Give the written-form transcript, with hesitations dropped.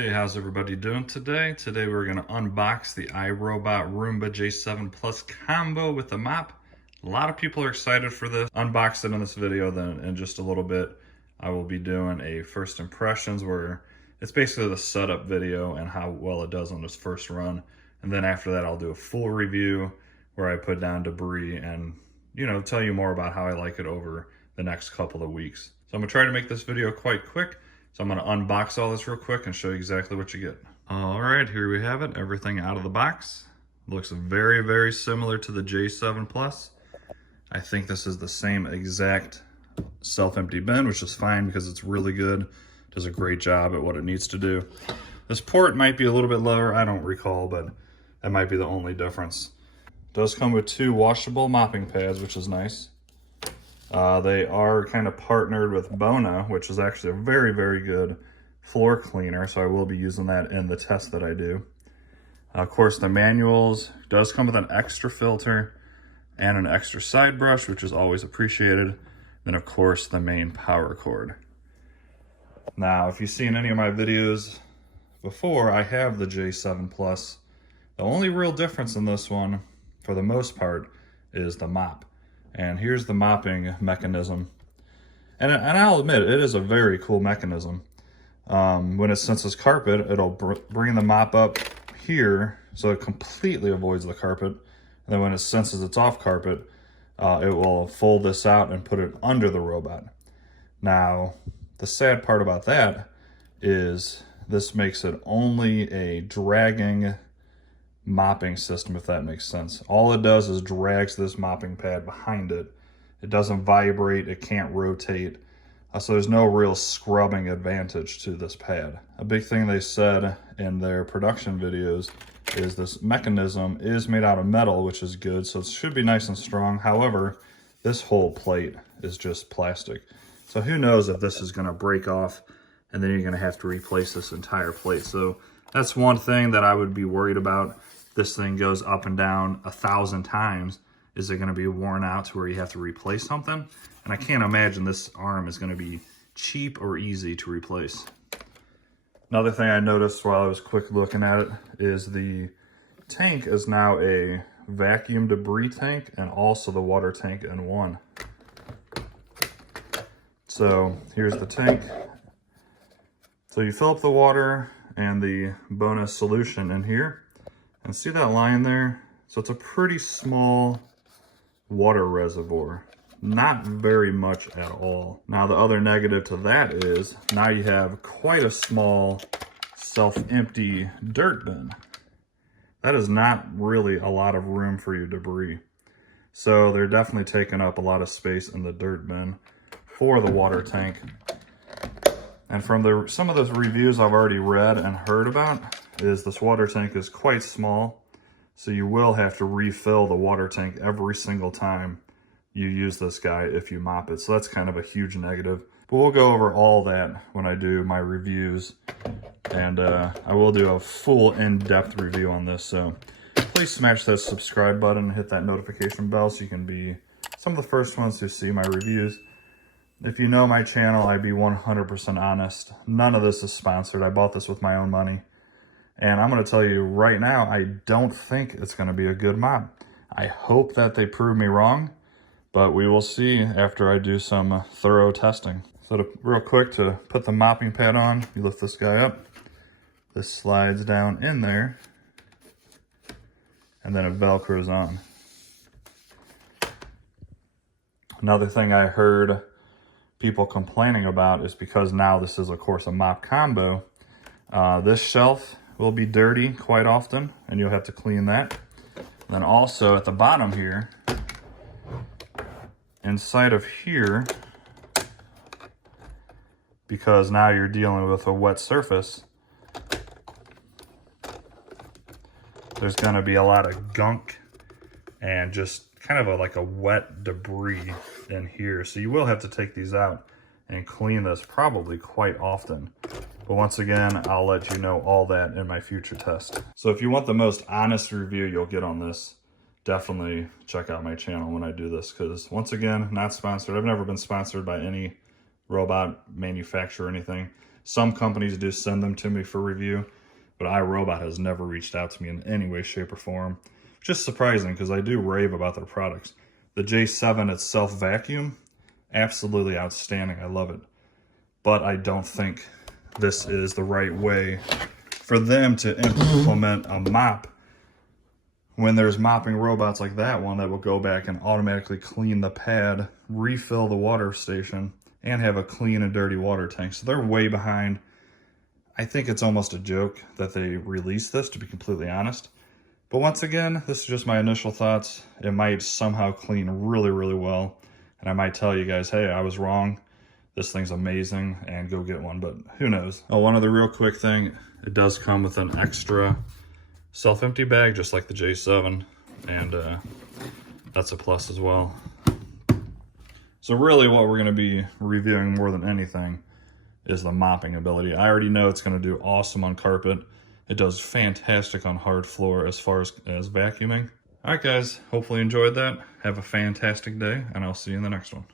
Hey, how's everybody doing today? Today we're going to unbox the iRobot Roomba J7 Plus combo with the mop. A lot of people are excited for this. Unbox it in this video, then in just a little bit I will be doing a first impressions where it's basically the setup video and how well it does on this first run. And then after that I'll do a full review where I put down debris and, tell you more about how I like it over the next couple of weeks. So I'm going to try to make this video quite quick. So I'm going to unbox all this real quick and show you exactly what you get. All right, here we have it. Everything out of the box. Looks very, very similar to the J7 Plus. I think this is the same exact self-empty bin, which is fine because it's really good. Does a great job at what it needs to do. This port might be a little bit lower. I don't recall, but that might be the only difference. It does come with 2 washable mopping pads, which is nice. They are kind of partnered with Bona, which is actually a very, very good floor cleaner, so I will be using that in the test that I do. Of course, the manuals does come with an extra filter and an extra side brush, which is always appreciated. Then, of course, the main power cord. Now, if you've seen any of my videos before, I have the J7 Plus. The only real difference in this one, for the most part, is the mop. And here's the mopping mechanism. And I'll admit, it is a very cool mechanism. When it senses carpet, it'll bring the mop up here, so it completely avoids the carpet. And then when it senses it's off carpet, it will fold this out and put it under the robot. Now, the sad part about that is this makes it only a dragging mopping system, if that makes sense. All it does is drags this mopping pad behind it. It doesn't vibrate, it can't rotate, so there's no real scrubbing advantage to this pad. A big thing they said in their production videos is this mechanism is made out of metal, which is good, so it should be nice and strong. However, this whole plate is just plastic. So who knows if this is gonna break off and then you're gonna have to replace this entire plate. So that's one thing that I would be worried about. This thing goes up and down 1,000 times. Is it going to be worn out to where you have to replace something? And I can't imagine this arm is going to be cheap or easy to replace. Another thing I noticed while I was quick looking at it is the tank is now a vacuum debris tank and also the water tank in one. So here's the tank. So you fill up the water and the bonus solution in here. And see that line there? So it's a pretty small water reservoir. Not very much at all. Now the other negative to that is now you have quite a small self-empty dirt bin. That is not really a lot of room for your debris. So they're definitely taking up a lot of space in the dirt bin for the water tank. And from some of the reviews I've already read and heard about, is this water tank is quite small, so you will have to refill the water tank every single time you use this guy if you mop it. So that's kind of a huge negative. But we'll go over all that when I do my reviews, and I will do a full in-depth review on this. So please smash that subscribe button and hit that notification bell so you can be some of the first ones to see my reviews. If you know my channel, I'd be 100% honest. None of this is sponsored. I bought this with my own money. And I'm going to tell you right now, I don't think it's going to be a good mop. I hope that they prove me wrong, but we will see after I do some thorough testing. So real quick, to put the mopping pad on, you lift this guy up. This slides down in there, and then it Velcros on. Another thing I heard people complaining about is because now this is, of course, a mop combo. This shelf will be dirty quite often, and you'll have to clean that. And then also at the bottom here, inside of here, because now you're dealing with a wet surface, there's going to be a lot of gunk and just kind of like a wet debris in here. So you will have to take these out and clean this probably quite often. But once again, I'll let you know all that in my future test. So if you want the most honest review you'll get on this, definitely check out my channel when I do this, because once again, not sponsored. I've never been sponsored by any robot manufacturer or anything. Some companies do send them to me for review, but iRobot has never reached out to me in any way, shape, or form. Which is surprising because I do rave about their products. The J7 itself vacuum, absolutely outstanding. I love it. But I don't think this is the right way for them to implement a mop when there's mopping robots like that one that will go back and automatically clean the pad, refill the water station, and have a clean and dirty water tank. So they're way behind. I think it's almost a joke that they released this, to be completely honest. But once again, this is just my initial thoughts. It might somehow clean really, really well. And I might tell you guys, hey, I was wrong. This thing's amazing, and go get one, but who knows. Oh, one other real quick thing. It does come with an extra self-empty bag, just like the J7, and that's a plus as well. So really what we're gonna be reviewing more than anything is the mopping ability. I already know it's gonna do awesome on carpet. It does fantastic on hard floor as far as vacuuming. All right, guys, hopefully you enjoyed that. Have a fantastic day, and I'll see you in the next one.